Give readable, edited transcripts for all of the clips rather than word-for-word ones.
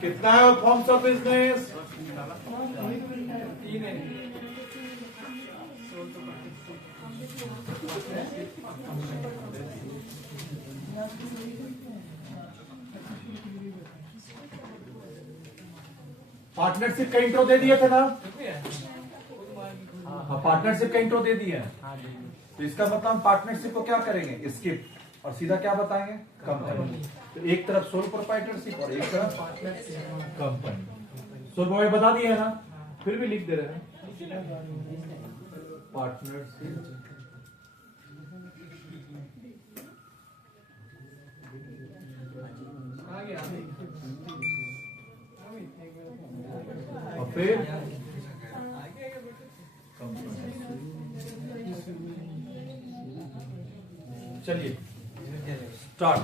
कितना है forms of business? Partnership का इंट्रो दे दिए थे ना? हाँ, पार्टनरशिप का इंट्रो दे दिया है। तो इसका मतलब हम पार्टनरशिप को क्या करेंगे? स्किप, और सीधा क्या बताएंगे? कंपनी। तो एक तरफ सोल प्रोप्राइटरशिप और एक तरफ कंपनी। सोल प्रोप्राइटर बता दिया है ना, फिर भी लिख दे रहे हैं पार्टनरशिप और फिर चलिए स्टार्ट।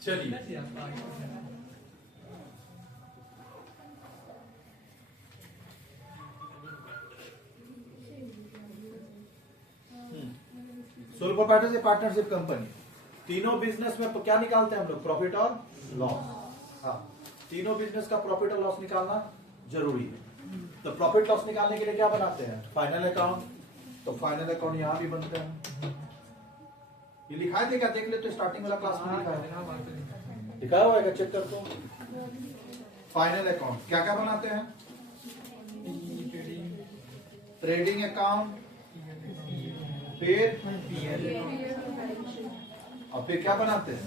चलिए सोल प्रोप्राइटर से पार्टनरशिप कंपनी, तीनों बिजनेस में क्या निकालते हैं हम लोग? प्रॉफिट और लॉस। हाँ, तीनों बिजनेस का प्रॉफिट और लॉस निकालना जरूरी है। तो प्रॉफिट लॉस निकालने के लिए क्या बनाते हैं? Final account. तो फाइनल अकाउंट यहां भी बनते हैं। ये लिखा है क्या? देख ले तो स्टार्टिंग वाला क्लास में लिखा है, लिखा हुआ है, चेक कर दो। फाइनल अकाउंट क्या क्या बनाते हैं? ट्रेडिंग अकाउंट, फिर और फिर क्या बनाते हैं?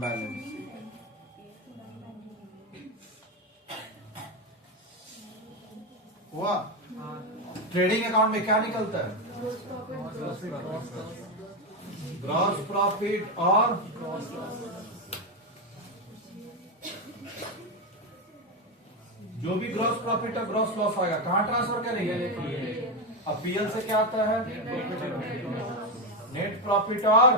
बैलेंस। हुआ? ट्रेडिंग अकाउंट में क्या निकलता है? ग्रॉस प्रॉफिट और जो भी ग्रॉस प्रॉफिट और ग्रॉस लॉस आएगा कहां ट्रांसफर करेंगे? अब पीएल से क्या आता है? नेट प्रॉफिट और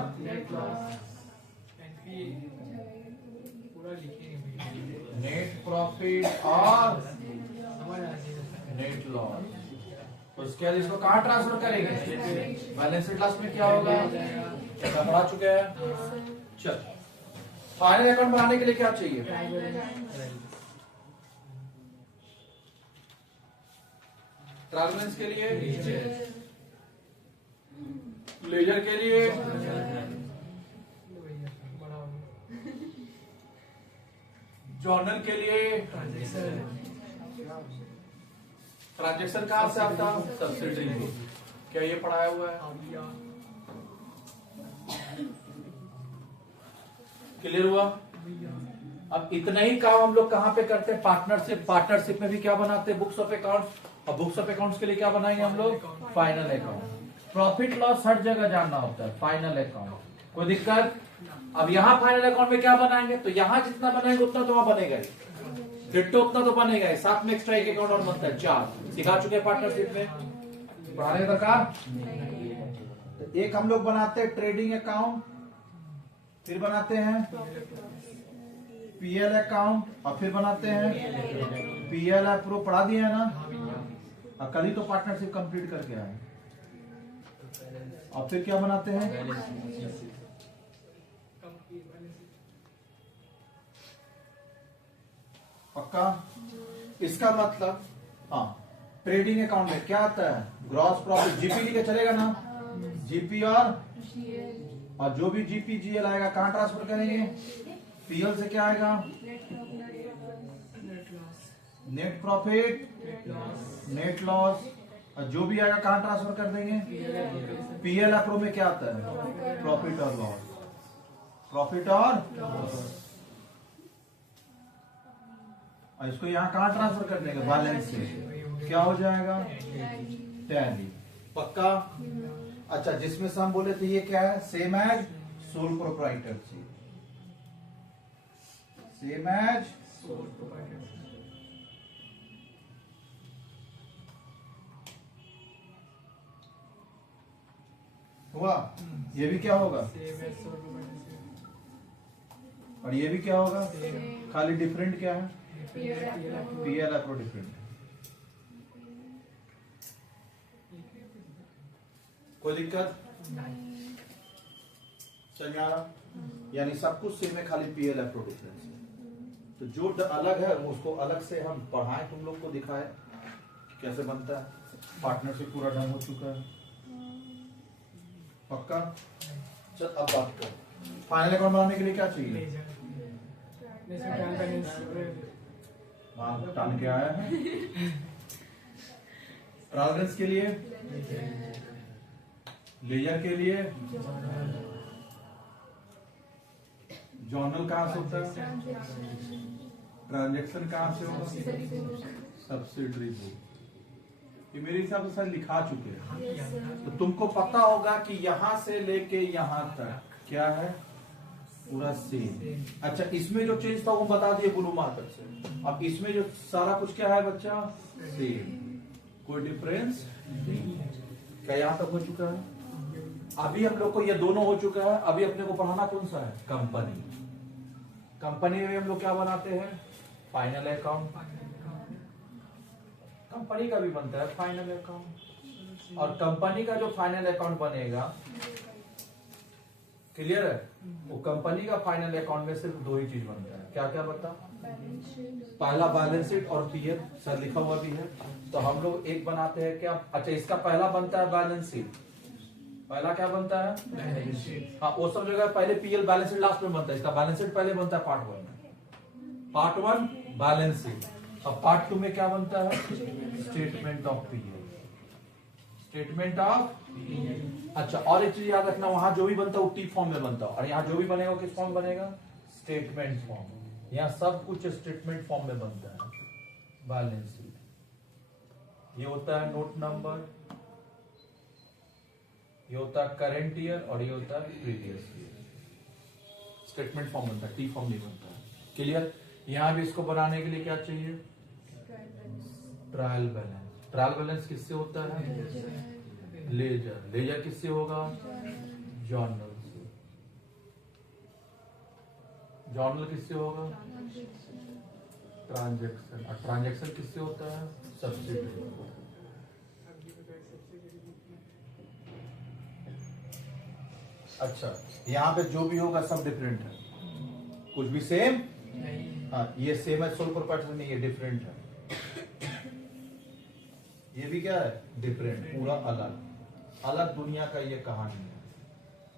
नेट प्रॉफिट और नेट लॉस। तो उसके बाद इसको कहां ट्रांसफर करेंगे? बैलेंस शीट क्लास में क्या होगा? क्या पढ़ा चुके हैं। चल, फाइनल अकाउंट बनाने के लिए क्या चाहिए? ट्रायल बैलेंस के लिए, लेजर के लिए, जर्नल के लिए, ट्रांजेक्शन कहां से आता? सब्सिडरी। क्या ये पढ़ाया हुआ है? क्लियर हुआ? अब इतना ही काम हम लोग कहां पे करते हैं? पार्टनरशिप। पार्टनरशिप में भी क्या बनाते हैं? Books of accounts. और बुक्स ऑफ अकाउंट्स के लिए क्या बनाएंगे हम लोग? Final account. प्रॉफिट लॉस हर जगह जानना होता है। फाइनल अकाउंट कोई दिक्कत? अब यहाँ फाइनल अकाउंट में क्या बनाएंगे? तो यहाँ जितना बनाएंगे उतना तो वहां बनेगा ही, डिट्टो उतना तो बनेगा ही। साथ में एक्स्ट्रा एक अकाउंट और बनता है, 4 सिखा चुके हैं पार्टनरशिप में। पढ़ाने का दरकार। एक हम लोग बनाते हैं ट्रेडिंग अकाउंट, फिर बनाते हैं पीएल अकाउंट और फिर बनाते हैं पीएल अप्रूव। पढ़ा दिए है ना? और कल ही तो पार्टनरशिप कंप्लीट करके आए। और फिर क्या बनाते हैं? पक्का? इसका मतलब हाँ, ट्रेडिंग अकाउंट में क्या आता है? Gross profit. जीपी लिखे चलेगा ना? जीपी और जो भी जीपी जीएल आएगा कहां ट्रांसफर करेंगे? पीएल से क्या आएगा? Net profit, net loss. और जो भी आएगा कहां ट्रांसफर कर देंगे? पीएल अप्रो में क्या आता है? प्रॉफिट और लॉस। प्रॉफिट और इसको यहां कहां ट्रांसफर कर देंगे? बैलेंस से। क्या हो जाएगा? टैली। पक्का? अच्छा, जिसमें से हम बोले थे ये क्या है? Same as sole proprietorship. Same as sole proprietorship. हुआ? ये भी क्या होगा? और ये भी क्या होगा? खाली डिफरेंट क्या है? पीएल अप्रो डिफरेंट। कोई दिक्कत? समझ में आ रहा? यानी सब कुछ सेम है, खाली पीएल एफ डिफरेंस है। तो जो अलग है उसको अलग से हम पढ़ाएं, तुम लोग को दिखाए कैसे बनता है। पार्टनरशिप पूरा डन हो चुका है, पक्का? चल अब बात कर, फाइनल अकाउंट बनाने के लिए क्या चाहिए? टान के आया है। ट्रांसलेंस के लिए, लेजर के लिए, जर्नल कहां से होता है, ट्रांजैक्शन कहां से होगा, सब्सिडरी बुक। ये मेरे हिसाब से सर लिखा चुके हैं, तो तुमको पता होगा कि यहां से लेके यहां तक क्या है, पूरा सेम। अच्छा, इसमें जो चेंज था वो बता दिए ब्लू मार्कर से। अब इसमें जो सारा कुछ क्या है बच्चा, सेम, कोई डिफरेंस नहीं। क्या यहां तक हो चुका है? अभी हम लोग को ये दोनों हो चुका है। अभी अपने को पढ़ाना कौन सा है, कंपनी। कंपनी में हम लोग क्या बनाते हैं, फाइनल अकाउंट। कंपनी का भी बनता है फाइनल अकाउंट, और कंपनी का जो फाइनल अकाउंट बनेगा, क्लियर है? वो कंपनी का फाइनल अकाउंट में सिर्फ दो ही चीज बनता है। क्या क्या बता? पहला बैलेंस शीट और पीएल, सर लिखा हुआ भी है। तो हम लोग एक बनाते हैं क्या, अच्छा इसका पहला बनता है बैलेंस शीट। पहला क्या बनता है, बैलेंस शीट। हाँ, वो सब जगह पहले पीएल बैलेंस शीट लास्ट में बनता है, इसका बैलेंस शीट पहले बनता है पार्ट 1 में। Part 1 balance sheet. अब पार्ट 2 में क्या बनता है, statement of PL, statement of. अच्छा, और एक चीज याद रखना, वहां जो भी बनता है वो टी फॉर्म में बनता है, और यहाँ जो भी बनेगा किस फॉर्म बनेगा, स्टेटमेंट फॉर्म। यहाँ सब कुछ स्टेटमेंट फॉर्म में बनता है। बैलेंस शीट, ये होता है नोट नंबर, ये होता है करंट ईयर, और ये होता है प्रीवियस ईयर। स्टेटमेंट फॉर्म बनता है, टी फॉर्म नहीं बनता है। क्लियर? यहां भी इसको बनाने के लिए क्या चाहिए, ट्रायल बैलेंस। ट्रायल बैलेंस किससे होता है, लेजर। लेजर किससे होगा, जर्नल से। जर्नल किससे होगा, ट्रांजैक्शन। और ट्रांजैक्शन किससे होता है, सब्सिडी। अच्छा, यहाँ पे जो भी होगा सब डिफरेंट है, कुछ भी सेम नहीं। हाँ, ये सेम है, सोल प्रोप्राइटर नहीं, ये डिफरेंट है। ये भी क्या है, डिफरेंट, पूरा अलग अलग दुनिया का ये कहानी है,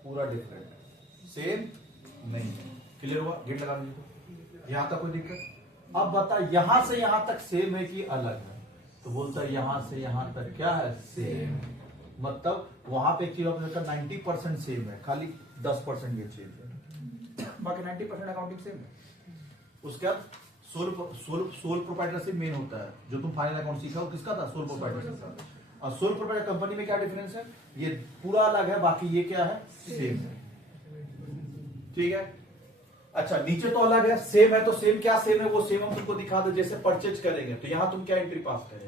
पूरा डिफरेंट, सेम नहीं है। क्लियर हुआ? गेट लगा दीजिए। यहाँ तक कोई दिक्कत? अब बता, यहां से यहां तक सेम है कि अलग है? तो बोलता है यहां से यहां तक क्या है, सेम। मतलब वहां पे 90% सेम है, खाली 10% ये चेंज है, बाकी 90% अकाउंटिंग सेम है। उसके बाद सोल प्रोप्राइटरशिप मेन होता है, जो तुम फाइनल अकाउंट सीखा वो किसका था, सोल प्रोप्राइटरशिप का। और सोल प्रोप्राइटर कंपनी में क्या डिफरेंस है, ये पूरा अलग है, बाकी ये क्या है, सेम है। ठीक है? अच्छा, नीचे तो अलग है, सेम है, तो सेम क्या सेम है, वो सेम हम तुमको दिखा दो। जैसे परचेज करेंगे तो यहाँ तुम क्या एंट्री पास करेंगे,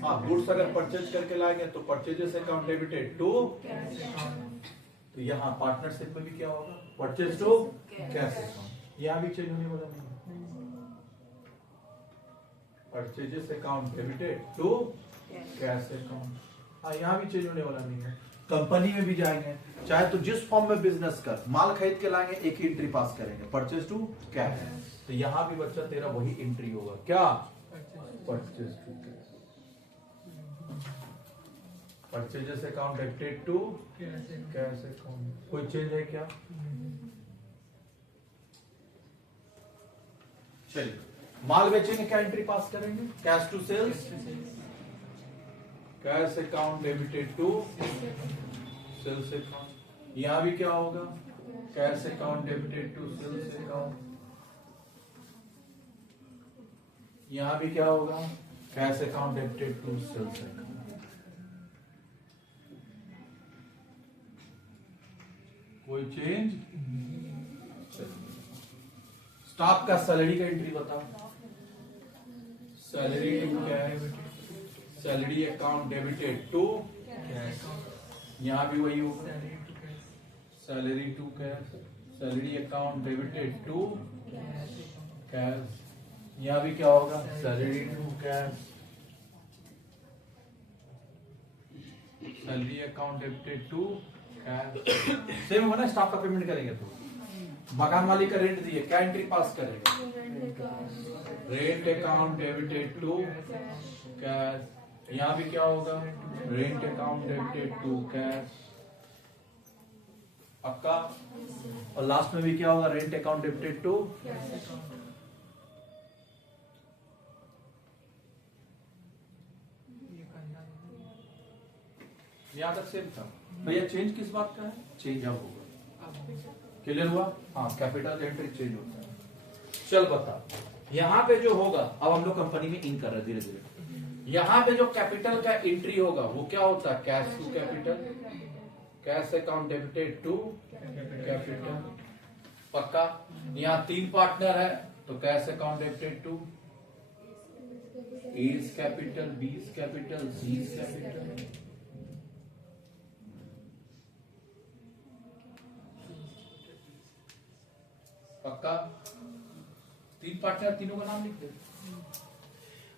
हाँ, गुड्स अगर परचेज करके लाएंगे तो परचेजेस अकाउंट डेबिटेड टू। तो यहाँ पार्टनरशिप में भी क्या होगा, परचेज टू कैश अकाउंट। यहाँ भी चेंज होने वाला नहीं, purchases account debited to cash account. हाँ, यहाँ भी चेंज होने वाला नहीं है। कंपनी में भी जाएंगे, चाहे तो जिस फॉर्म में बिजनेस कर, माल खरीद के लाएंगे, एक ही एंट्री पास करेंगे, परचेज टू कैश। तो यहाँ भी बच्चा तेरा वही एंट्री होगा, क्या, purchase to cash. Purchases account debited to cash account. कोई चेंज है क्या? चलिए, माल बेचेंगे, क्या एंट्री पास करेंगे, cash to sales, cash account debited to sales account. यहां भी क्या होगा, cash account debited to sales account. यहां भी क्या होगा, cash account debited to sales account. कोई चेंज? स्टाफ का सैलरी का एंट्री बताओ, salary to cash, salary account debited to cash. यहां भी वही होगा, salary to cash, salary account debited to cash. यहां भी क्या होगा, salary to cash, salary account debited to same होगा ना, स्टाफ का पेमेंट करेंगे तो मकान मालिक का रेंट दिए, क्या एंट्री पास करेगा? Rent account debited to cash. यहाँ भी क्या होगा? Rent account debited to cash, पक्का। और लास्ट में भी क्या होगा? Rent account debited to. यहाँ तक सेम था भैया। चेंज किस बात का है? चेंज अब होगा। क्लियर हुआ? हाँ, कैपिटल एंट्री चेंज होता है। चल बता, यहाँ पे जो होगा, अब हम लोग कंपनी में इन कर रहे हैं धीरे धीरे। यहाँ पे जो कैपिटल का एंट्री होगा वो क्या होता है? Cash to capital, cash account debited to capital, पक्का। यहाँ 3 पार्टनर है तो कैश अकाउंट डेबिटेड टू ए's capital, b's capital, c's capital, पक्का। 3 पार्टनर, तीनों का नाम लिख दे।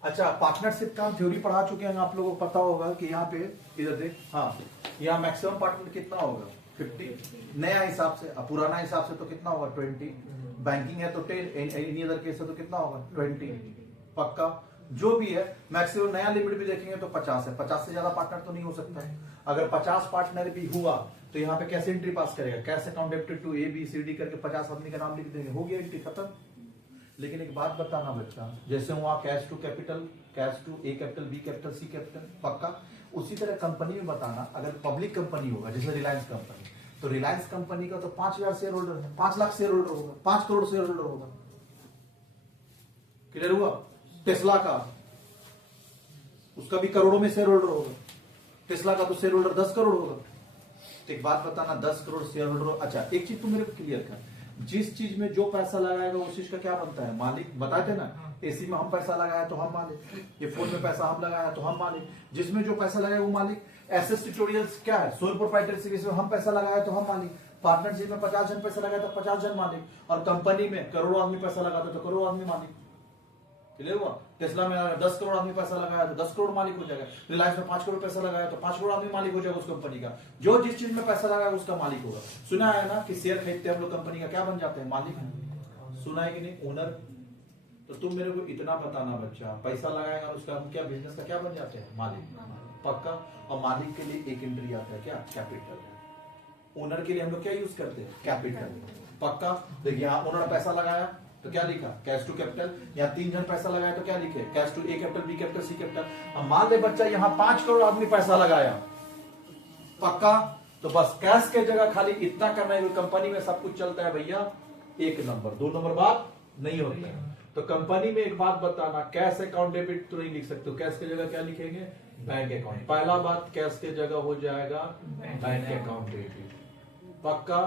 अच्छा, पार्टनरशिप का थ्योरी पढ़ा चुके हैं, आप लोगों को पता होगा कि यहाँ पे इधर देख, हाँ, यहाँ मैक्सिमम पार्टनर कितना होगा? 50 नया हिसाब से। अब पुराना हिसाब से तो कितना होगा? 20। बैंकिंग है तो 10, एनी अदर केस है तो कितना होगा? 20, पक्का। जो भी है मैक्सिमम, नया लिमिट भी देखेंगे तो 50 है। 50 से ज्यादा पार्टनर तो नहीं हो सकता है। अगर 50 पार्टनर भी हुआ तो यहाँ पे कैसे एंट्री पास करेगा? Cash account debited to ABCD करके 50 आदमी का नाम लिख देंगे, हो गया एंट्री, खत्म। लेकिन एक बात बताना बच्चा, जैसे हुआ cash to capital, cash to A capital, B capital, C capital, पक्का। उसी तरह कंपनी में बताना, अगर पब्लिक कंपनी होगा जैसे रिलायंस कंपनी, तो रिलायंस कंपनी का तो 5000 शेयर होल्डर है, 5 लाख शेयर होल्डर होगा, 5 करोड़ शेयर होल्डर होगा। क्लियर हुआ? टेस्ला का, उसका भी करोड़ों में शेयर होल्डर होगा। टेस्ला का तो शेयर होल्डर 10 करोड़ होगा। तो एक बात बताना, 10 करोड़ शेयर होल्डर। अच्छा, एक चीज तुम मेरे को क्लियर कर, जिस चीज में जो पैसा लगाएगा उस चीज का क्या बनता है? मालिक। बताते ना, एसी में हम पैसा लगाया तो हम मालिक, ये फोन में पैसा हम लगाया तो हम मालिक। जिसमें जो पैसा लगाया वो मालिक। एसेट ट्यूटोरियल्स क्या है? सोल प्रोप्राइटरशिप, इसमें हम पैसा लगाया तो हम मालिक। पार्टनरशिप में 50 जन पैसा लगाया तो 50 जन मालिक। और कंपनी में करोड़ों आदमी पैसा लगाते तो करोड़ों आदमी मालिक। क्लियर हुआ? टेस्ला में 10 करोड़ आदमी पैसा लगाया तो 10 करोड़ मालिक हो जाएगा। रिलायंस में 5 करोड़ पैसा लगाया तो 5 करोड़ आदमी मालिक हो जाएगा उस कंपनी का। जो जिस चीज में पैसा लगाया उसका मालिक होगा। सुना है ना कि शेयर खरीदते हम लोग कंपनी का क्या बन जाते हैं? मालिक। सुना है कि नहीं? ओनर। तो तुम मेरे को इतना बताना बच्चा, पैसा लगाएगा उसका हम क्या, बिजनेस का क्या बन जाते हैं? मालिक, पक्का। और मालिक के लिए एक एंट्री आता है, क्या? कैपिटल। ओनर के लिए हम लोग क्या यूज करते हैं? कैपिटल, पक्का। देखिए यहाँ ओनर पैसा लगाया तो क्या लिखा? Cash to capital. यहाँ 3 जन पैसा लगाया तो क्या लिखे? Cash to A capital, B capital, C capital. अब मान ले बच्चा यहाँ 5 करोड़ आदमी पैसा लगाया, पक्का। तो बस कैश के जगह खाली इतना करना है, कंपनी में सब कुछ चलता है भैया 1 नंबर, 2 नंबर बात नहीं होती है। तो कंपनी में एक बात बताना, कैश अकाउंट डेबिट तो नहीं लिख सकते, कैश की जगह क्या लिखेंगे? Bank account. पहला बात, कैश की जगह हो जाएगा बैंक अकाउंट डेबिट, पक्का।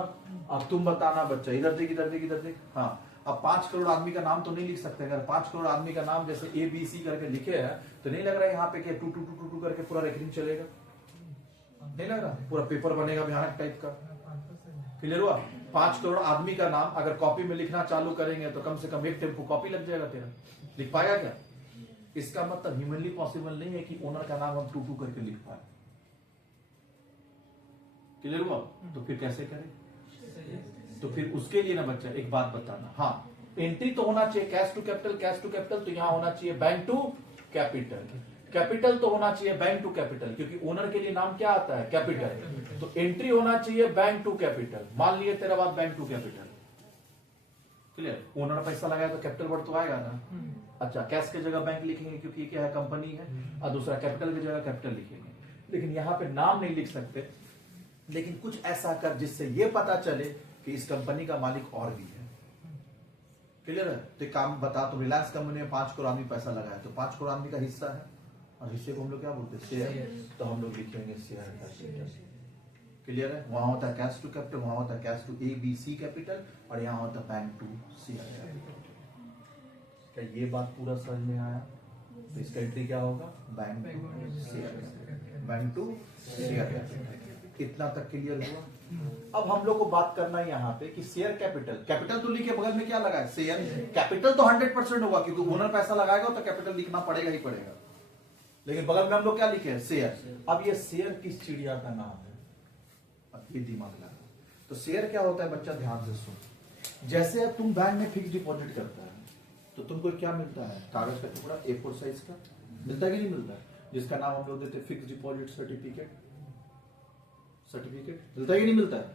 अब तुम बताना बच्चा, इधर देख, इधर देख, इधर देख। हाँ, अब 5 करोड़ आदमी का नाम तो नहीं लिख सकते। अगर 5 करोड़ आदमी का नाम जैसे ABC करके लिखे है तो नहीं लग रहा है यहाँ पे कि 2 करके पूरा रेकरिंग चलेगा? नहीं लग रहा? पूरा पेपर बनेगा भयानक टाइप का। क्लियर हुआ? 5 करोड़ आदमी का नाम अगर कॉपी में लिखना चालू करेंगे तो कम से कम 1 टेम्पो कॉपी लग जाएगा तेरा। लिख पाएगा क्या? इसका मतलब ह्यूमनली पॉसिबल नहीं है कि ओनर का नाम हम 2 करके लिख पाए। क्लियर हुआ? तो फिर कैसे करें? तो फिर उसके लिए ना बच्चा एक बात बताना, हाँ, एंट्री तो होना चाहिए cash to capital, cash to capital तो यहां होना चाहिए बैंक टू कैपिटल, कैपिटल तो होना चाहिए बैंक टू कैपिटल, क्योंकि ओनर के लिए नाम क्या आता है? कैपिटल। तो एंट्री होना चाहिए बैंक टू कैपिटल। मान लिए तेरा बात bank to capital. Clear? Owner पैसा लगाया तो कैपिटल वर्ड तो आएगा ना। अच्छा, कैश की जगह बैंक लिखेंगे क्योंकि क्या है? कंपनी है। और दूसरा कैपिटल की जगह कैपिटल लिखेंगे। लेकिन यहाँ पे नाम नहीं लिख सकते, लेकिन कुछ ऐसा कर जिससे ये पता चले कि इस कंपनी का मालिक और भी है। क्लियर है? तो काम बता, तो रिलायंस कंपनी में 5 करोड़ आदमी पैसा लगाया तो 5 करोड़ आदमी का हिस्सा है, और हिस्से को हम लोग क्या बोलते हैं? शेयर। तो हम लोग लिखेंगे शेयर कैपिटल। क्लियर है? वहां होता है कैश टू कैपिटल, वहां होता है कैश टू ABC कैपिटल, और यहाँ होता है बैंक टू शेयर कैपिटल। क्या ये बात पूरा समझ में आया? तो इसका एंट्री क्या होगा? Bank to share capital, bank to share capital. कितना तक क्लियर हुआ? अब हम लोग को बात करना है यहाँ पे कि शेयर कैपिटल, कैपिटल तो लिखे, बगल में क्या लगा है? शेयर। कैपिटल तो 100% होगा क्योंकि ओनर पैसा लगाएगा तो कैपिटल लिखना पड़ेगा ही पड़ेगा। लेकिन बगल में हम लोग क्या लिखे हैं? शेयर। अब ये शेयर किस चिड़िया का नाम है? अब ये दिमाग लगा। तो शेयर क्या होता है बच्चा, ध्यान से सुन। जैसे अब तुम बैंक में फिक्स डिपॉजिट करता है तो तुमको क्या मिलता है, कागज का टुकड़ा A4 साइज का मिलता है कि नहीं मिलता है, जिसका नाम हम लोग देते हैं फिक्स डिपॉजिट सर्टिफिकेट मिलता है कि नहीं मिलता है।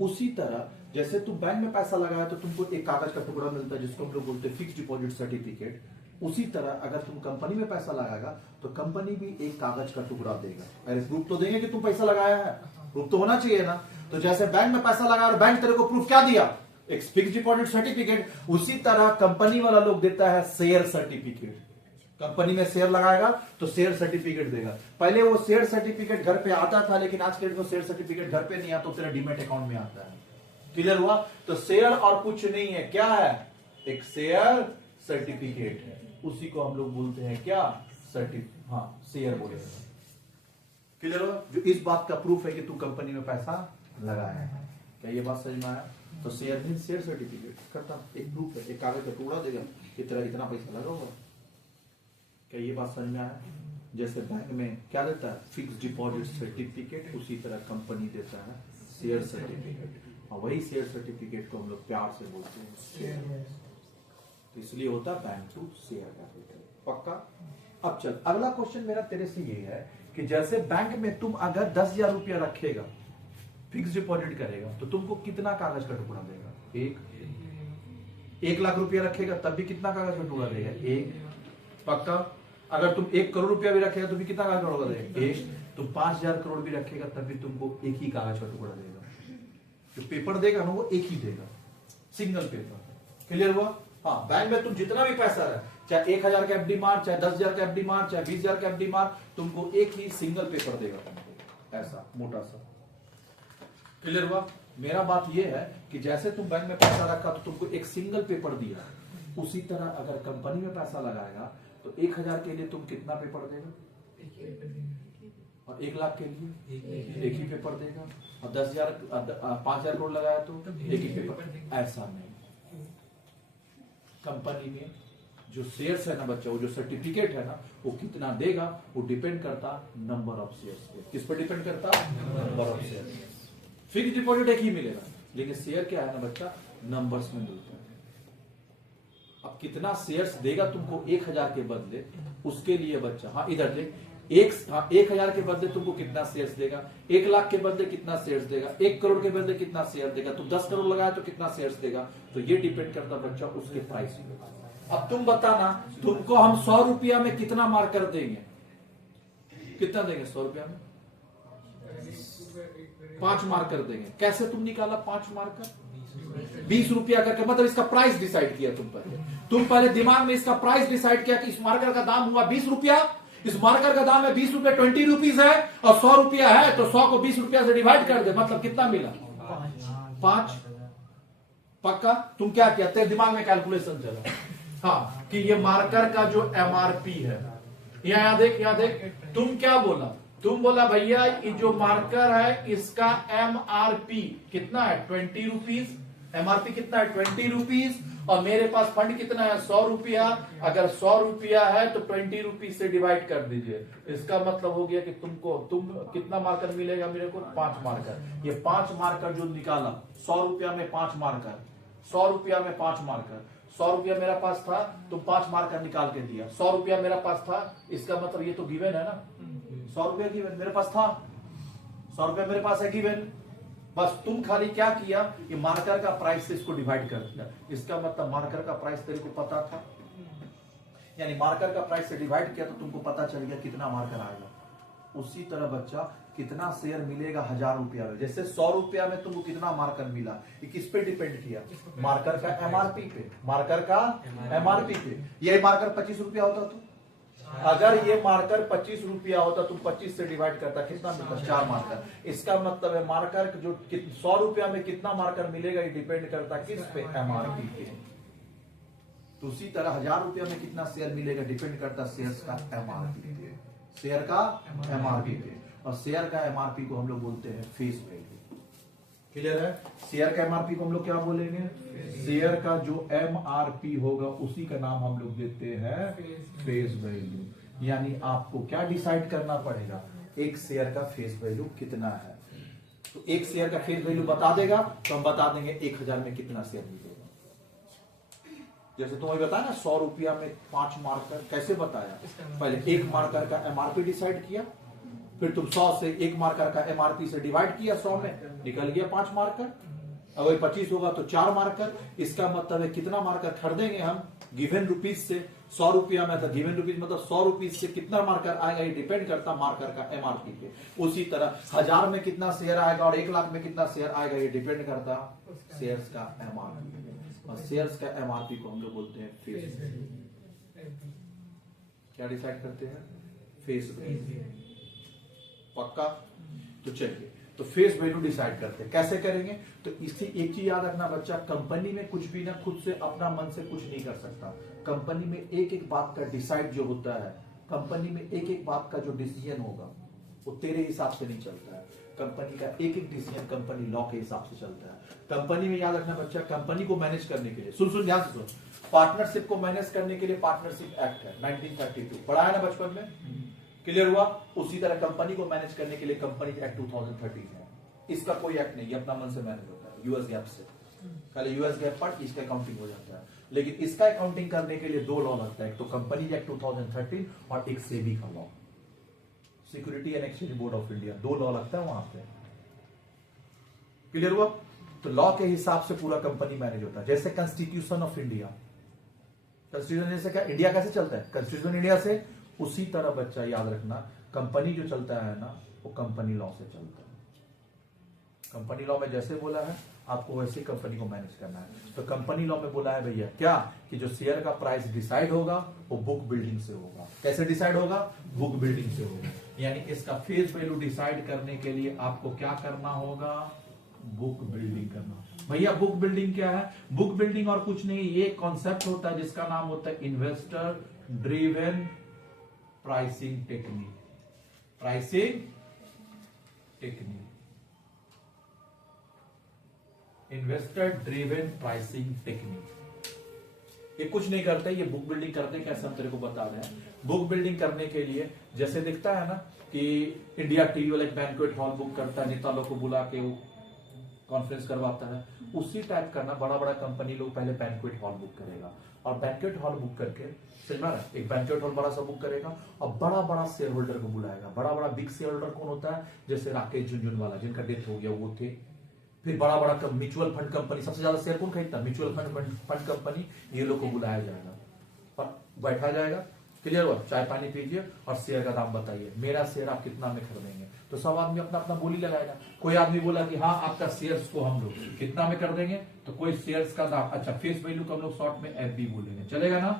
उसी तरह जैसे तुम बैंक में पैसा लगाया तो तुमको एक कागज का टुकड़ा मिलता है जिसको हम लोग बोलते हैं फिक्स डिपॉजिट सर्टिफिकेट। उसी तरह अगर तुम कंपनी में पैसा लगाएगा तो कंपनी भी एक कागज का टुकड़ा देगा। अरे प्रूफ तो देंगे कि तुम पैसा लगाया है, प्रूफ तो होना चाहिए ना। तो जैसे बैंक में पैसा लगाया और बैंक तेरे को प्रूफ क्या दिया, एक फिक्स डिपॉजिट सर्टिफिकेट, उसी तरह कंपनी वाला लोग देता है शेयर सर्टिफिकेट। कंपनी में शेयर लगाएगा तो शेयर सर्टिफिकेट देगा। पहले वो शेयर सर्टिफिकेट घर पे आता था, लेकिन आज के डेट में शेयर सर्टिफिकेट घर पे नहीं आता, तो तेरा डीमैट अकाउंट में आता है। क्लियर हुआ। तो शेयर और कुछ नहीं है, क्या है, एक शेयर सर्टिफिकेट है, उसी को हम लोग बोलते हैं क्या, शेयर बोले। क्लियर हुआ। जो इस बात का प्रूफ है कि तू कंपनी में पैसा लगाया है। क्या ये बात समझ में आया। तो शेयर मीन शेयर सर्टिफिकेट करता एक प्रूफ है, एक कागज का टुकड़ा देगा कि तेरा इतना पैसा लगा होगा। क्या ये बात समझ में आया। जैसे बैंक में क्या देता है, फिक्स डिपॉजिट सर्टिफिकेट, उसी तरह कंपनी देता है शेयर सर्टिफिकेट, और वही शेयर सर्टिफिकेट को हम लोग प्यार से बोलते हैं शेयर। तो इसलिए होता है बैंक टू शेयर कैपिटल। पक्का। अब चल अगला क्वेश्चन मेरा तेरे से ये है कि जैसे बैंक में तुम अगर 10,000 रुपया रखेगा, फिक्स डिपॉजिट करेगा, तो तुमको कितना कागज का टुकड़ा देगा, 1 लाख रुपया रखेगा तब भी कितना कागज का टुकड़ा देगा, 1। पक्का। अगर तुम 1 करोड़ रुपया भी रखेगा तो भी कितना कागज का टुकड़ा देगा, 1। तुम 5,000 करोड़ भी रखेगा तब भी तुमको एक ही कागज का टुकड़ा देगा। जो पेपर देगा ना वो एक ही देगा, सिंगल पेपर। क्लियर हुआ। हाँ, बैंक में तुम जितना भी पैसा है, चाहे 1,000 का एफडी मार, चाहे 10,000 का एफडी मार, चाहे 20,000 का एफडी मार, तुमको एक ही सिंगल पेपर देगा तुमको, ऐसा मोटा सा। क्लियर हुआ। मेरा बात यह है कि जैसे तुम बैंक में पैसा रखा तो तुमको एक सिंगल पेपर दिया, उसी तरह अगर कंपनी में पैसा लगाएगा तो 1,000 के लिए तुम कितना पेपर देगा, और 1 लाख के लिए एक ही पेपर देगा, और 10,000 5,000 करोड़ लगाया तो एक ही पेपर। ऐसा नहीं, कंपनी में जो शेयर्स है ना बच्चा, वो जो सर्टिफिकेट है ना, वो कितना देगा वो डिपेंड करता नंबर ऑफ शेयर्स पे। किस पर डिपेंड करता, number of shares. Fix deposit एक ही मिलेगा, लेकिन शेयर क्या है ना बच्चा, नंबर्स में मिलता है। अब कितना शेयर्स देगा तुमको 1,000 के बदले, उसके लिए बच्चा, हाँ इधर देख, 1,000 के बदले तुमको कितना शेयर्स देगा, 1 लाख के बदले कितना शेयर्स देगा, 1 करोड़ के बदले कितना शेयर देगा, तुम 10 करोड़ लगाया तो कितना शेयर्स देगा। तो ये डिपेंड करता बच्चा उसके प्राइस पे। अब तुम बताना, तुमको हम 100 रुपया में कितना मार्कर देंगे, कितना देंगे 100 रुपया में, 5 मार्कर देंगे। कैसे तुम निकाला 5 मार्कर, 20 रुपया करके, मतलब इसका प्राइस डिसाइड किया तुम पहले दिमाग में इसका प्राइस डिसाइड किया कि इस मार्कर का दाम हुआ 20 रुपया, इस मार्कर का दाम है 20 रुपया, 20 रुपीज है, और 100 रुपया है, तो 100 को 20 रुपया से डिवाइड कर दे, मतलब कितना मिला, 5। पक्का। तुम क्या किया, तेरे दिमाग में कैलकुलेशन चला, हाँ, कि ये मार्कर का जो MRP है, यहाँ देख, तुम क्या बोला, तुम बोला भैया ये जो मार्कर है इसका MRP कितना है, 20 रुपीज। MRP कितना है, 20 रुपीज, और मेरे पास फंड कितना है, 100 रुपया। अगर 100 रुपया है तो 20 रुपीज से डिवाइड कर दीजिए। इसका मतलब हो गया कि तुम कितना मार्कर मिलेगा, मेरे को 5 मार्कर। ये 5 मार्कर जो निकाला, 100 रुपया में 5 मार्कर, 100 रुपया में 5 मार्कर, 100 रुपया मेरा पास था, तुम 5 मार्कर निकाल के दिया। 100 रुपया मेरा पास था, इसका मतलब ये तो गिवन है ना, 100 रुपया गिवन मेरे पास था, 100 रुपया मेरे पास है गिवन। बस तुम खाली क्या किया, ये मार्कर का प्राइस से इसको डिवाइड कर दिया। इसका मतलब मार्कर का प्राइस तेरे को पता था, यानी मार्कर का प्राइस से डिवाइड किया तो तुमको पता चल गया कितना मार्कर आएगा। उसी तरह बच्चा कितना शेयर मिलेगा 1,000 रुपया में, जैसे 100 रुपया में तुमको कितना मार्कर मिला, ये किस पे डिपेंड किया, मार्कर का MRP पे, मार्कर का MRP पे। ये मार्कर 25 रुपया होता तो, अगर ये मार्कर 25 रुपया होता, तुम 25 से डिवाइड करता, कितना मिलता, 4 मार्कर। इसका मतलब है मार्कर जो 100 रुपया में कितना मार्कर मिलेगा, ये डिपेंड करता किस पे, MRP पे। तो उसी तरह 1,000 रुपया में कितना शेयर मिलेगा, डिपेंड करता शेयर्स का MRP पे, शेयर का MRP पे। और शेयर का MRP को हम लोग बोलते हैं फेस वैल्यू। क्लियर है। शेयर का MRP को हम लोग क्या बोलेंगे, शेयर का जो MRP होगा उसी का नाम हम लोग देते हैं फेस वैल्यू। यानी आपको क्या डिसाइड करना पड़ेगा, एक शेयर का फेस वैल्यू कितना है। तो एक शेयर का फेस वैल्यू बता देगा तो हम बता देंगे 1000 में कितना शेयर मिलेगा। जैसे तुम्हें बताया ना 100 रुपया में 5 मार्कर, कैसे बताया? पहले एक मार्कर का एमआरपी डिसाइड किया, फिर तुम 100 से एक मार्कर का एमआरपी से डिवाइड किया, 100 में निकल गया 5 मार्कर। अगर 25 होगा तो 4 मार्कर। इसका मतलब है कितना मार्कर खरीदेंगे हम गिवन रुपीज से। 100 रुपया में था, गिवन रुपीज मतलब 100 रुपीज से कितना मार्कर आएगा ये डिपेंड करता मार्कर का एमआरपी पे। उसी तरह 1000 में कितना शेयर आएगा और 1 लाख में कितना शेयर आएगा ये डिपेंड करता शेयर्स का एमआरपी पे। और शेयर्स का एमआरपी को हम लोग बोलते हैं फेस वैल्यू। क्या डिसाइड करते हैं? Face value. पक्का? तो चलिए, तो फेस वैल्यू डिसाइड करते हैं। कैसे करेंगे? तो इससे एक चीज याद रखना बच्चा, कंपनी में कुछ भी ना खुद से अपना मन से कुछ नहीं कर सकता। कंपनी में एक एक बात का डिसाइड जो होता है, कंपनी में एक एक बात का जो डिसीजन होगा वो तेरे हिसाब से नहीं चलता है। कंपनी का एक एक डिसीजन कंपनी लॉ के हिसाब से चलता है। कंपनी में याद रखना बच्चा, कंपनी को मैनेज करने के लिए सुन ध्यान से सुन, पार्टनरशिप को मैनेज करने के लिए पार्टनरशिप एक्ट है 1932, पढ़ा है ना बचपन में? क्लियर हुआ? उसी तरह कंपनी को मैनेज करने के लिए कंपनी एक्ट 2013 है। इसका कोई एक्ट नहीं, ये अपना मन से मैनेज होता है यूएस गैप से। पहले यूएस गैप पढ़, इसका अकाउंटिंग हो जाता है। लेकिन इसका अकाउंटिंग करने के लिए 2 लॉ लगता है, एक तो कंपनी एक्ट 2013 और एक सेबी का law, security and exchange board of India. 2 law लगता है वहां पे। क्लियर हुआ? तो लॉ के हिसाब से पूरा कंपनी मैनेज होता है। जैसे कॉन्स्टिट्यूशन ऑफ इंडिया, कॉन्स्टिट्यूशन से क्या इंडिया कैसे चलता है? कॉन्स्टिट्यूशन इंडिया से। उसी तरह बच्चा याद रखना, कंपनी जो चलता है ना वो कंपनी लॉ से चलता है। कंपनी लॉ में जैसे बोला है आपको वैसे कंपनी को मैनेज करना है। तो कंपनी लॉ में बोला है भैया क्या कि जो शेयर का प्राइस डिसाइड होगा वो बुक बिल्डिंग से होगा। कैसे डिसाइड होगा? बुक बिल्डिंग से होगा। यानी इसका फेस वैल्यू डिसाइड करने के लिए आपको क्या करना होगा? बुक बिल्डिंग करना। भैया बुक बिल्डिंग क्या है? बुक बिल्डिंग और कुछ नहीं, ये कॉन्सेप्ट होता है जिसका नाम होता है investor driven pricing technique. Pricing technique, investor driven pricing technique. ये कुछ नहीं करते, ये बुक बिल्डिंग करते कैसे हम तेरे को बता रहे हैं। बुक बिल्डिंग करने के लिए जैसे दिखता है ना कि इंडिया टीवी वाला एक बैंक्वेट हॉल बुक करता है, नेता लोग को बुला के वो कॉन्फ्रेंस करवाता है, उसी टाइप करना बड़ा बड़ा कंपनी लोग पहले बैंक्वेट हॉल बुक करेगा और बैंक्वेट हॉल बुक करके समझा रहा है, एक बैंक्वेट हॉल बड़ा सा बुक करेगा और बड़ा बड़ा शेयर होल्डर को बुलाएगा। बड़ा बड़ा बिग शेयर होल्डर कौन होता है? जैसे राकेश झुनझुनवाला जिनका डेथ हो गया वो थे। फिर बड़ा बड़ा म्यूचुअल फंड कंपनी, सबसे ज्यादा शेयर कौन खरीदता है? Mutual fund company. ये लोग को बुलाया जाएगा और बैठा जाएगा। क्लियर हुआ? चाय पानी पीजिए और शेयर का दाम बताइए, मेरा शेयर आप कितना में खरीदेंगे? तो सब आदमी अपना अपना बोली लगाएगा। कोई आदमी बोला कि हाँ आपका शेयर्स को हम लोग कितना में कर देंगे, तो कोई शेयर्स का दाम, अच्छा फेस वैल्यू को हम लोग शॉर्ट में एफबी बोलेंगे, चलेगा ना?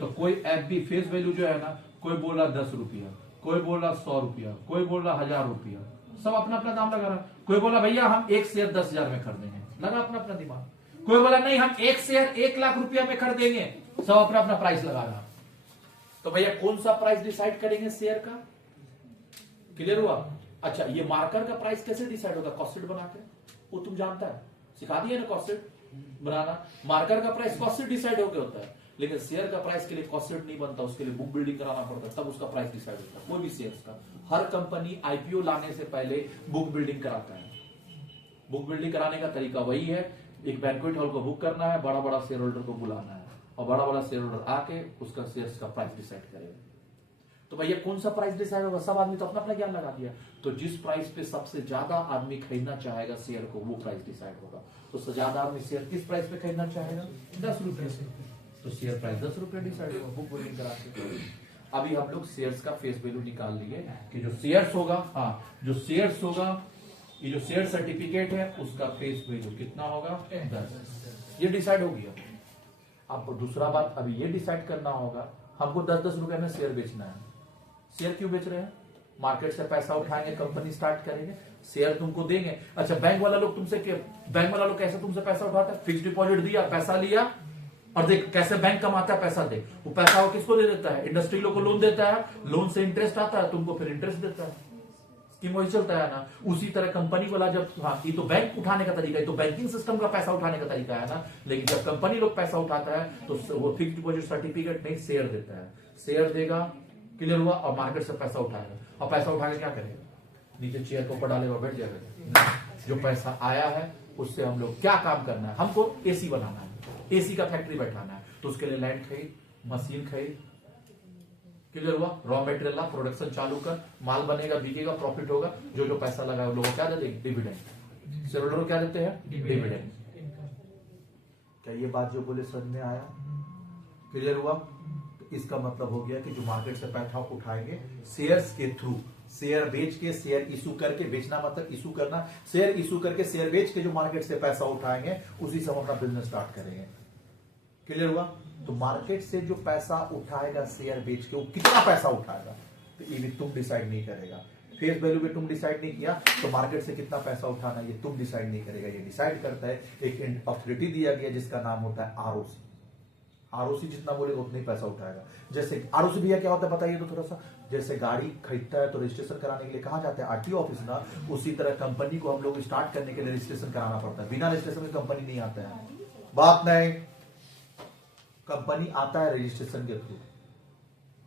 तो कोई एफबी फेस वैल्यू जो है ना, कोई बोला 10 रुपया, कोई बोला 100 रुपया, कोई बोला 1000 रुपया, सब अपना अपना दाम लगा रहा। कोई बोला भैया हम एक शेयर 10,000 में खरीदेंगे, लगा अपना अपना दिमाग। कोई बोला नहीं हम एक शेयर 1 लाख रुपया में खरीदेंगे, सब अपना अपना प्राइस लगा रहा। तो भैया कौन सा प्राइस डिसाइड करेंगे शेयर का? क्लियर हुआ? अच्छा ये मार्कर का प्राइस कैसे डिसाइड होगा? कॉस्टेड बना के, वो तुम जानता है, सिखा दिया ना कॉस्टेड बनाना। मार्कर का प्राइस कॉस्टेड डिसाइड होकर होता है, लेकिन शेयर का प्राइस के लिए कॉस्टेड नहीं बनता, उसके लिए बुक बिल्डिंग कराना पड़ता है, तब उसका प्राइस डिसाइड होता है। कोई भी शेयर्स का हर कंपनी आईपीओ लाने से पहले बुक बिल्डिंग कराता है। बुक बिल्डिंग कराने का तरीका वही है, एक बैंक्वेट हॉल को बुक करना है, बड़ा बड़ा शेयर होल्डर को बुलाना है और बड़ा बड़ा शेयर होल्डर आके उसका शेयर्स का प्राइस डिसाइड करेगा। तो भैया कौन सा प्राइस डिसाइड होगा? सब आदमी तो अपना अपना ज्ञान लगा दिया। तो जिस प्राइस पे सबसे ज्यादा आदमी खरीदना चाहेगा शेयर को, वो प्राइस डिसाइड होगा। तो सबसे ज्यादा आदमी शेयर किस प्राइस पे खरीदना चाहेगा? 10 रुपए से। तो शेयर प्राइस 10 रुपए डिसाइड होगा बुक बिल्डिंग करा के। अभी हम लोग शेयर्स का फेस वैल्यू निकाल लिए कि जो शेयर्स होगा, हाँ जो शेयर्स होगा, ये जो शेयर सर्टिफिकेट है उसका फेस वैल्यू कितना होगा? 10। ये डिसाइड हो गया। अब दूसरा बात अभी ये डिसाइड करना होगा, हमको 10-10 रुपए में शेयर बेचना है। शेयर क्यों बेच रहे हैं? मार्केट से पैसा उठाएंगे, कंपनी स्टार्ट करेंगे, शेयर तुमको देंगे। अच्छा बैंक वाला लोग तुमसे, बैंक वाला लोग कैसे तुमसे पैसा उठाता है? फिक्स डिपॉजिट दिया, पैसा लिया और देख कैसे बैंक कमाता है पैसा। दे वो पैसा वो किसको दे देता है? इंडस्ट्री लोग को लोन देता है, लोन से इंटरेस्ट आता है, तुमको फिर इंटरेस्ट देता है। स्कीम वही चलता है ना। उसी तरह कंपनी वाला जब, हाँ ये तो बैंक उठाने का तरीका है, तो बैंकिंग सिस्टम का पैसा उठाने का तरीका है ना। लेकिन जब कंपनी लोग पैसा उठाता है तो वो फिक्स डिपॉजिट सर्टिफिकेट नहीं शेयर देता है, शेयर देगा। क्लियर हुआ? और मार्केट से पैसा उठाएगा और पैसा उठा के क्या करेगा? नीचे चेयर के ऊपर डालेगा, बैठ जाएगा। जो पैसा आया है उससे हम लोग क्या काम करना है, हमको एसी बनाना है, एसी का फैक्ट्री बैठाना है, तो उसके लिए लैंड खरीद, मशीन खरीद, क्लियर हुआ, रॉ मटेरियल ला, प्रोडक्शन चालू कर, माल बनेगा, बिकेगा, प्रॉफिट होगा, जो जो पैसा लगा है लोगों को क्या देते हैं, डिविडेंड। शेयर होल्डर को क्या देते हैं, डिविडेंड। क्या ये बात जो बोले समझ में आया, क्लियर हुआ? तो इसका मतलब हो गया कि जो मार्केट से पैसा उठाएंगे शेयर्स के थ्रू, शेयर बेच के, शेयर इशू करके, बेचना मतलब इशू करना, शेयर इशू करके, शेयर बेच के जो मार्केट से पैसा उठाएंगे उसी से हम अपना बिजनेस स्टार्ट करेंगे। क्लियर हुआ? तो मार्केट से जो पैसा उठाएगा शेयर बेच के, वो कितना पैसा उठाएगा तो ये भी तुम डिसाइड नहीं करेगा। फेस वैल्यू पे तुम डिसाइड नहीं किया तो मार्केट से कितना पैसा उठाना ये तुम डिसाइड नहीं करेगा, ये डिसाइड करता है एक अथॉरिटी दिया गया जिसका नाम होता है आरओसी। आरओसी जितना बोलेगा उतना ही पैसा उठाएगा। जैसे आरओसी भैया क्या होता है बताइए तो थोड़ा सा। जैसे गाड़ी खरीदता है तो रजिस्ट्रेशन कराने के लिए कहां जाते हैं, आरटीओ ऑफिस ना, उसी तरह कंपनी को हम लोग स्टार्ट करने के लिए रजिस्ट्रेशन कराना पड़ता है। बिना रजिस्ट्रेशन के कंपनी नहीं आता है, बात नहीं, कंपनी आता है रजिस्ट्रेशन के थ्रू।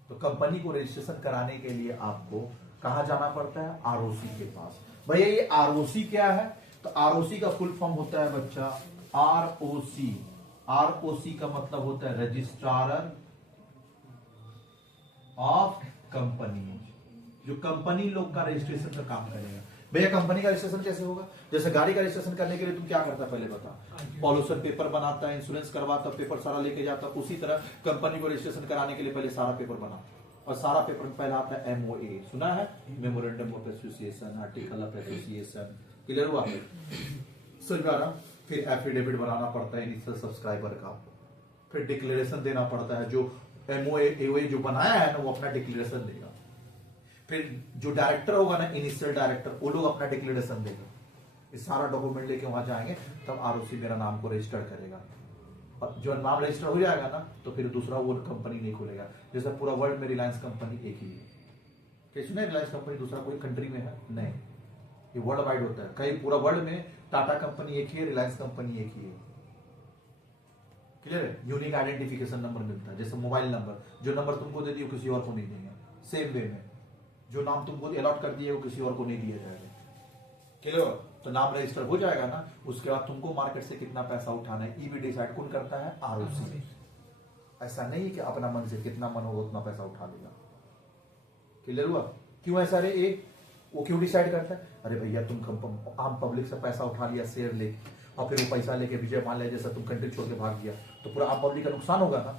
तो कंपनी को रजिस्ट्रेशन कराने के लिए आपको कहां जाना पड़ता है, आरओसी के पास। भैया ये आरओसी क्या है, तो आरओसी का फुल फॉर्म होता है बच्चा आरओसी। आरओसी का मतलब होता है रजिस्ट्रार ऑफ कंपनी, जो कंपनी लोग का रजिस्ट्रेशन का काम करेगा। भैया कंपनी का रजिस्ट्रेशन कैसे होगा, जैसे गाड़ी का रजिस्ट्रेशन करने के लिए तुम क्या करता है पहले बता, पॉल्यूशन पेपर बनाता है, इंश्योरेंस करवाता, पेपर सारा लेके जाता, उसी तरह कंपनी को रजिस्ट्रेशन कराने के लिए पहले सारा पेपर बनाता, और सारा पेपर में पहला आता है एमओए, सुना है, memorandum of association, article of association, clear हुआ, समझा। फिर एफिडेविट बनाना पड़ता है इनिशियल सब्सक्राइबर का, फिर डिक्लेरेशन देना पड़ता है, जो एमओए जो बनाया है ना वो अपना डिक्लेरेशन देगा, फिर जो डायरेक्टर होगा ना इनिशियल डायरेक्टर, वो लोग अपना डिक्लेरेशन देगा। इस सारा डॉक्यूमेंट लेके वहां जाएंगे तब आरओसी मेरा नाम को रजिस्टर करेगा, और जो नाम रजिस्टर हो जाएगा ना तो फिर दूसरा वो कंपनी नहीं खुलेगा। जैसे पूरा वर्ल्ड में रिलायंस कंपनी एक ही है, क्या सुना है रिलायंस कंपनी दूसरा कोई कंट्री में है नहीं, ये वर्ल्ड वाइड होता है। कहीं पूरा वर्ल्ड में टाटा कंपनी एक ही है, रिलायंस कंपनी एक ही है, क्लियर है। यूनिक आइडेंटिफिकेशन नंबर मिलता है, जैसे मोबाइल नंबर, जो नंबर तुमको दे दिया किसी और को नहीं देंगे, सेम वे में जो नाम तुमको अलॉट कर दिए वो किसी और को नहीं दिया जाएगा, क्लियर। तो नाम रजिस्टर हो जाएगा ना, उसके बाद तुमको मार्केट से कितना पैसा उठाना है ये भी डिसाइड कौन करता है, आरओसी। ऐसा नहीं कि अपना मन से कितना मन होगा उतना पैसा उठा लेगा, क्लियर हुआ। क्यों ऐसा रे, एक वो क्यों डिसाइड करता है, अरे भैया तुम आम पब्लिक से पैसा उठा लिया शेयर ले, और फिर वो पैसा लेके विजय मान लिया, जैसा तुम कंट्री छोड़ के भाग गया तो पूरा आम पब्लिक का नुकसान होगा ना।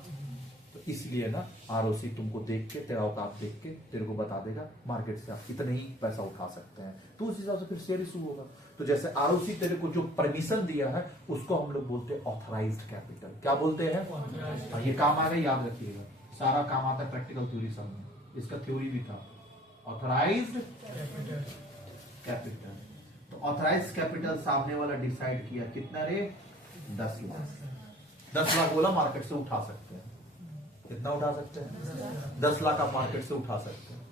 तो इसलिए ना आरओसी तुमको देख के, तेरा औकात देख के तेरे को बता देगा मार्केट से आप कितने ही पैसा उठा सकते हैं, तो उस हिसाब से फिर शेयर इशू होगा। तो जैसे आरओसी तेरे को जो परमिशन दिया है उसको हम लोग बोलते हैं ऑथराइज्ड कैपिटल। क्या बोलते हैं, ये काम आ गया, याद रखिएगा, सारा काम आता है प्रैक्टिकल थ्योरी सब में, इसका थ्योरी भी था, ऑथराइज्ड कैपिटल। तो ऑथराइज्ड कैपिटल सामने वाला डिसाइड किया कितना रे, 10 लाख। 10 लाख बोला मार्केट से उठा सकते हैं, कितना उठा सकते हैं, 10 लाख आप मार्केट से उठा सकते हैं।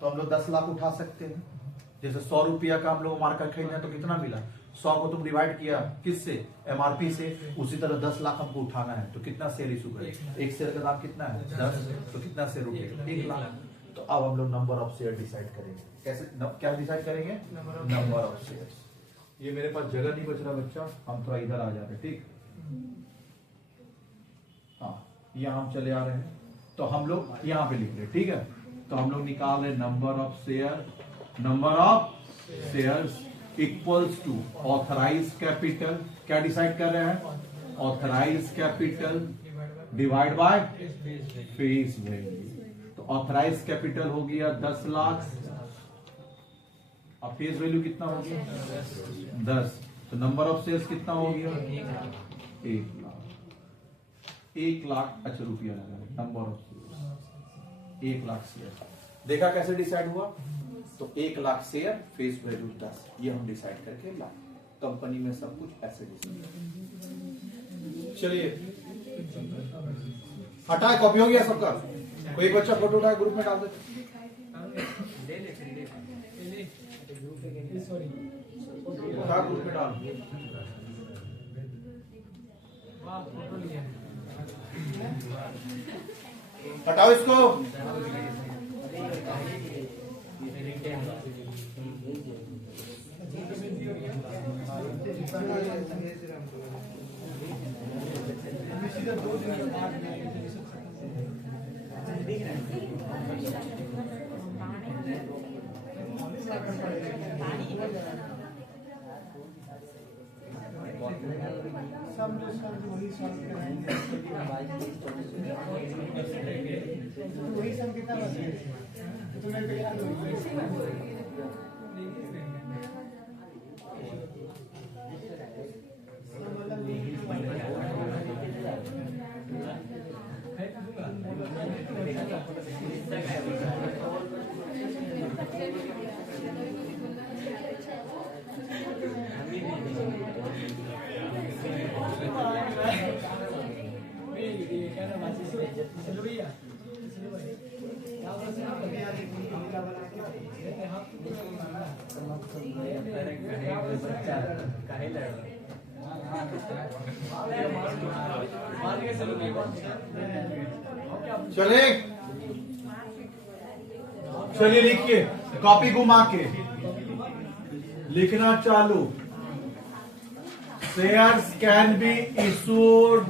तो हम लोग 10 लाख उठा सकते हैं। जैसे 100 रुपया का हम लोग मार्केट खरीदे तो कितना मिला, 100 को तुम डिवाइड किया किससे, एमआरपी से, उसी तरह 10 लाख हमको उठाना है तो कितना शेयर इशू करें, एक शेयर का दाम कितना है 10, तो कितना शेयर उठेगा, 1 लाख। तो अब हम लोग नंबर ऑफ शेयर डिसाइड करेंगे, कैसे क्या डिसाइड करेंगे, नंबर ऑफ शेयर्स। ये मेरे पास जगह नहीं बच रहा बच्चा, हम थोड़ा इधर आ जा रहे हैं, ठीक, हाँ यहाँ हम चले आ रहे हैं, तो हम लोग यहाँ पे लिख रहे हैं, ठीक है। तो हम लोग निकाल रहे number of share, number of shares equals to authorise capital, क्या डिसाइड कर रहे हैं, authorise capital divide by face value. तो ऑथराइज कैपिटल हो गया 10 लाख, अब फेस वैल्यू कितना हो गया 10, तो नंबर ऑफ शेयर्स कितना हो गया 1 लाख। 1 लाख अच्छा रुपया लगा, number of shares 1 lakh share. देखा कैसे डिसाइड हुआ, तो 1 लाख शेयर, फेस वैल्यू 10, ये हम डिसाइड करके ला, कंपनी में सब कुछ ऐसे डिसाइड। चलिए हटाए, कॉपी हो गया सबका, कोई एक बच्चा फोटो उठाए ग्रुप में डाल दे, उठा ग्रुप में डाल, हटाओ इसको। वही सब कितना बचे तुम्हें तो याद होगी चलो भैया चले चलिए लिखिए कॉपी घुमा के लिखना चालू shares can be issued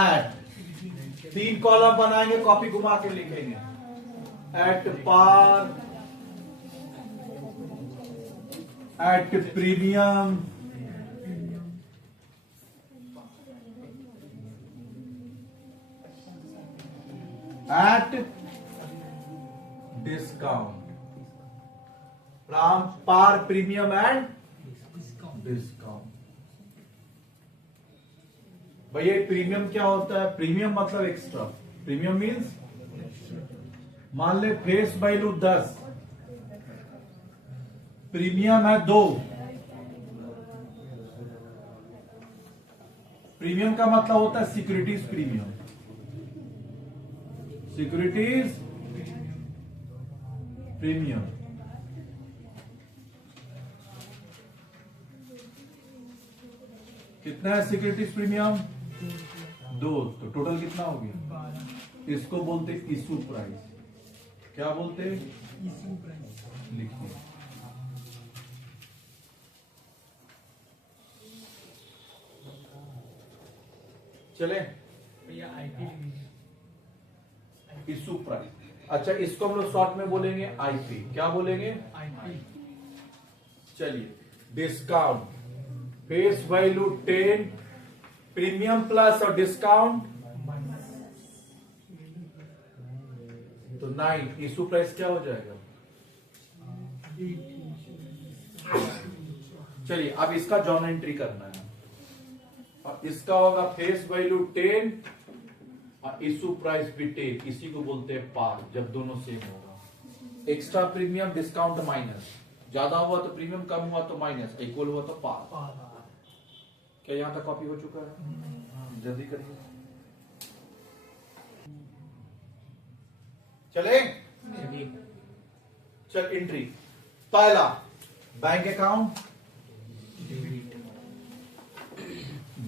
at 3 column बनाएंगे कॉपी घुमा के लिखेंगे at par at premium at discount from par premium and discount. भैया प्रीमियम क्या होता है? प्रीमियम मतलब एक्स्ट्रा। प्रीमियम मींस मान ले फेस वैल्यू 10, प्रीमियम है 2। प्रीमियम का मतलब होता है सिक्योरिटीज प्रीमियम। सिक्योरिटीज प्रीमियम कितना है? सिक्योरिटीज प्रीमियम 2, तो टोटल कितना हो गया? इसको बोलते इशू प्राइस। क्या बोलते? Issue price. लिखिए चले भैया आईपी इशू प्राइस। अच्छा इसको हम लोग शॉर्ट में बोलेंगे आईपी। क्या बोलेंगे? आईपी। चलिए discount face value 10, premium plus और डिस्काउंट तो 9। इशू प्राइस क्या हो जाएगा? चलिए अब इसका जॉन एंट्री करना है और इसका होगा फेस वैल्यू 10 और इशू प्राइस भी 10। इसी को बोलते हैं पार, जब दोनों सेम होगा। एक्स्ट्रा प्रीमियम डिस्काउंट माइनस, ज्यादा हुआ तो प्रीमियम, कम हुआ तो माइनस, इक्वल हुआ तो पार। क्या यहां तक कॉपी हो चुका है? जल्दी करिए चले। चल एंट्री पहला बैंक अकाउंट।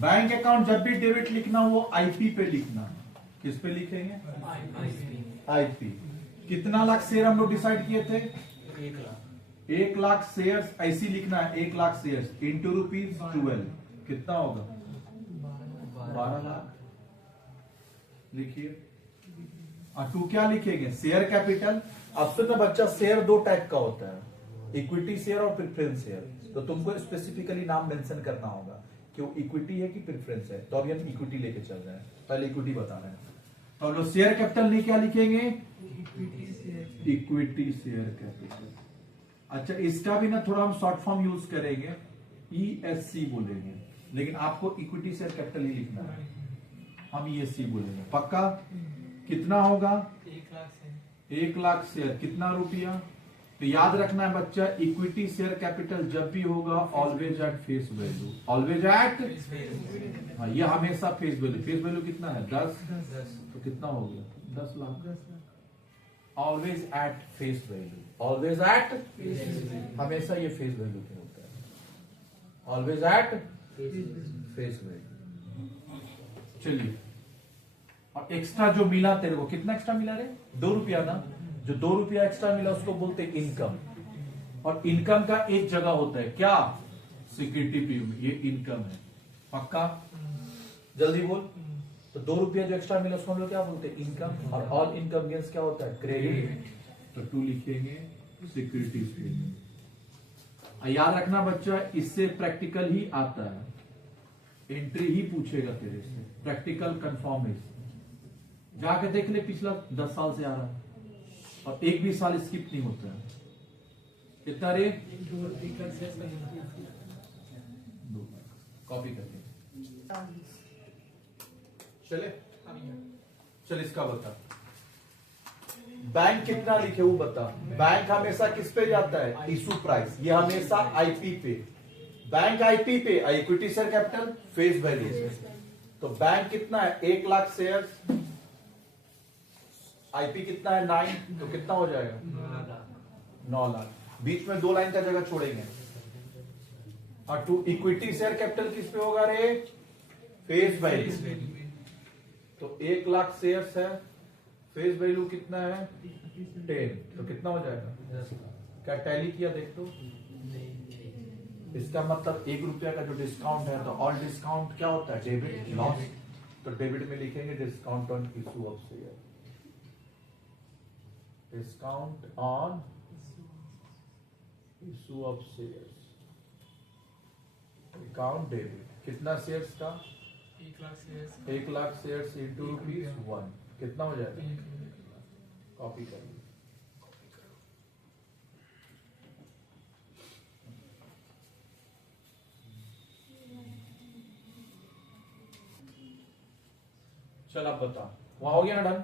बैंक अकाउंट जब भी डेबिट लिखना वो आईपी पे लिखना। किस पे लिखेंगे? आईपी। कितना लाख शेयर हम लोग डिसाइड किए थे? 1 लाख शेयर्स। ऐसी लिखना है 1 लाख शेयर्स इंटू ₹12 कितना होगा? 12 लाख। लिखिए। और 2 क्या लिखेंगे? Share capital. अब से तो बच्चा शेयर 2 टाइप का होता है, इक्विटी शेयर और प्रेफरेंस शेयर। तो तुमको स्पेसिफिकली नाम मेंशन करना होगा कि वो इक्विटी है कि प्रेफरेंस है। तो अभी हम इक्विटी लेके चल रहे हैं, पहले इक्विटी बता रहे हैं। तो हम लोग शेयर कैपिटल नहीं क्या लिखेंगे? Equity share capital. अच्छा इसका भी ना थोड़ा हम शॉर्ट फॉर्म यूज करेंगे, ESC बोलेंगे, लेकिन आपको इक्विटी शेयर कैपिटल ही लिखना है। हम ESC बोलेंगे पक्का। कितना होगा? 1 लाख शेयर। कितना रुपया? तो याद रखना है बच्चा, इक्विटी शेयर कैपिटल जब भी होगा always at face value. Always at, हाँ ये हमेशा फेस वैल्यू। फेस वैल्यू कितना है? 10। तो कितना हो गया? 10 lakh. Always at face value. Always at, हमेशा ये फेस वैल्यू पे होता है। Always at face value. चलिए और एक्स्ट्रा जो मिला तेरे को, कितना एक्स्ट्रा मिला रे? 2 रुपया ना। जो 2 रुपया एक्स्ट्रा मिला उसको बोलते हैं इनकम। और इनकम का एक जगह होता है क्या, सिक्योरिटी प्रीमियम, ये इनकम है। पक्का, जल्दी बोल। तो 2 रुपया जो एक्स्ट्रा मिला उसको हम लोग क्या बोलते हैं, इनकम। और ऑल इनकम गेन्स क्या होता है, क्रेडिट। तो 2 लिखेंगे सिक्योरिटी प्रीमियम। याद रखना बच्चा, इससे प्रैक्टिकल ही आता है, एंट्री ही पूछेगा तेरे से, प्रैक्टिकल कंफर्म है। जाके देख ले, पिछला 10 साल से आ रहा है और एक भी साल स्किप नहीं होता है। कितना रे, कॉपी करके चले, चल इसका बता, बैंक कितना लिखे वो बता। बैंक हमेशा किस पे जाता है, इशू प्राइस, ये हमेशा आईपी पे। बैंक आईपी पे, equity share capital, face value. तो बैंक कितना है, 1 लाख शेयर, आईपी कितना है 9, तो कितना हो जाएगा 9 लाख। बीच में 2 लाइन का जगह छोड़ेंगे। और टू इक्विटी शेयर कैपिटल किस पे होगा रे, फेस वैल्यू। तो 1 लाख शेयर्स है, फेस वैल्यू कितना है 10, तो कितना हो जाएगा 10। क्या टैली किया देख तो, इसका मतलब 1 रुपया का जो डिस्काउंट है, तो ऑल डिस्काउंट क्या होता है, डेबिट लॉस। तो डेबिट में लिखेंगे discount on issue of share, discount on issue of shares, account debit. कितना शेयर्स का, 1 लाख शेयर्स इंटू ₹1, कितना हो जाएगा, कॉपी करिए। चल अब बता, वहां हो गया ना डन।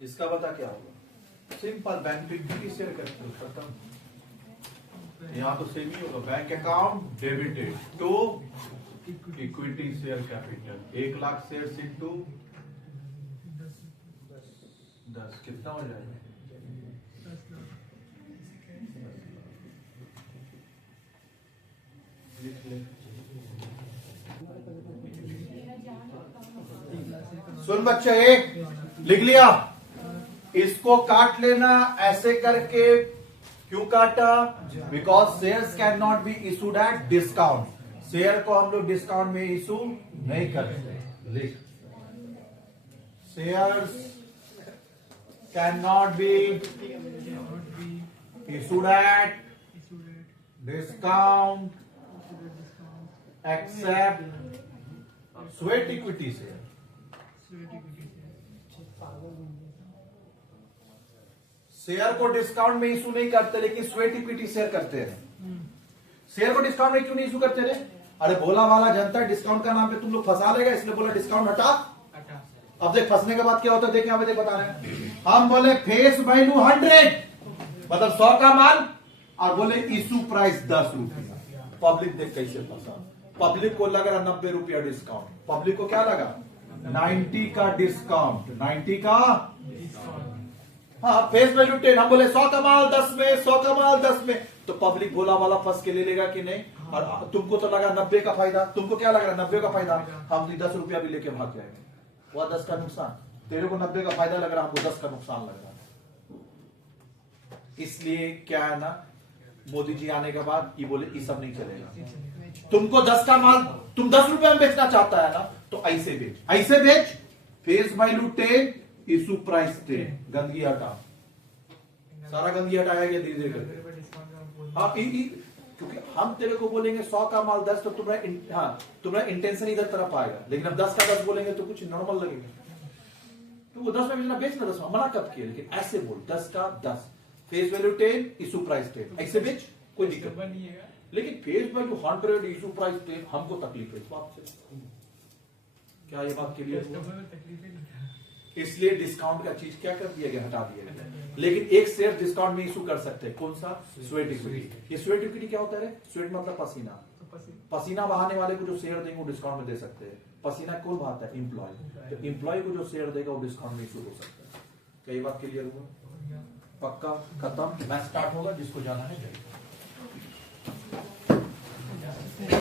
इसका बता क्या होगा, सिंपल, बैंक पे इक्विटी शेयर कैपिटल खत्म। यहाँ तो सेम ही होगा, bank account debited to equity share capital, 1 lakh share into 10, कितना हो जाएगा, लिख ले। सुन बच्चे, लिख लिया, इसको काट लेना ऐसे करके। क्यों काटा, because shares can not be issued at discount. Share को हम लोग डिस्काउंट में इशू नहीं करते। लिख, shares can not be issued at discount except sweat equity share. Share को डिस्काउंट में इशू नहीं करते, लेकिन स्वेट इक्विटी शेयर करते हैं। शेयर को डिस्काउंट में क्यों नहीं इशू करते रे, अरे भोला वाला जनता है, डिस्काउंट का नाम पे तुम लोग फंसा लेगा, इसलिए बोला डिस्काउंट हटा। अब देख फंसने के बाद क्या होता है, देख यहाँ पे देख बता रहे हैं हम, बोले फेस वैल्यू 100 मतलब 100 का माल, और बोले इशू प्राइस 10 रुपया। पब्लिक देख कैसे फंसा, पब्लिक को लग रहा 90 रुपया डिस्काउंट, पब्लिक को क्या लगा 90 का डिस्काउंट, 90 का, हाँ फेस वैल्यू 10, हम बोले 100 का माल 10 में, 100 का माल 10 में, तो पब्लिक भोला वाला फंस के ले लेगा कि नहीं। और तुमको तो लगा 90 का फायदा, तुमको क्या लग रहा है 90 का फायदा, हम 10 रुपया भी लेके भाग जाएंगे, वह 10 का नुकसान। तेरे को 90 का फायदा लग रहा, हमको 10 का नुकसान लग रहा। इसलिए क्या है ना, मोदी जी आने के बाद ये बोले ये सब नहीं चलेगा। तुमको 10 का माल तुम 10 रुपए में बेचना चाहता है ना, तो ऐसे बेच, ऐसे बेच, फेस वैल्यू 10, इशू प्राइस 10, गंदगी हटा, सारा गंदगी हटाया गया धीरे धीरे। हाँ, क्योंकि हम तेरे को बोलेंगे 100 का माल 10, तो तुम्हारा इंटेंशन इधर तरफ आएगा, लेकिन अब 10 का 10 बोलेंगे तो कुछ नॉर्मल लगेगा। तो वो 10 में बेचना, बेचना 10 में, मना कब किया, लेकिन ऐसे बोल 10 का 10, फेस वैल्यू 10, इशू प्राइस 10, ऐसे बेच, कोई दिक्कत नहीं है। लेकिन फेस वैल्यू 100, इशू प्राइस 10, हमको तकलीफ है इस बात से। क्या ये बात क्लियर? इसलिए डिस्काउंट का चीज क्या कर दिया गया, हटा दिया गया। लेकिन एक शेयर डिस्काउंट में इशू कर सकते हैं, कौन सा, स्वेट इक्विटी। ये स्वेट इक्विटी क्या होता है, स्वेट मतलब पसीना, पसीना बहाने वाले को जो शेयर देंगे वो डिस्काउंट में दे सकते हैं। पसीना कौन बहाता है, एम्प्लॉय, तो एम्प्लॉय को जो शेयर देगा वो डिस्काउंट में इशू हो सकता है। कई बात क्लियर हुआ, पक्का खत्म, मैच स्टार्ट होगा, जिसको जाना है जाएगा।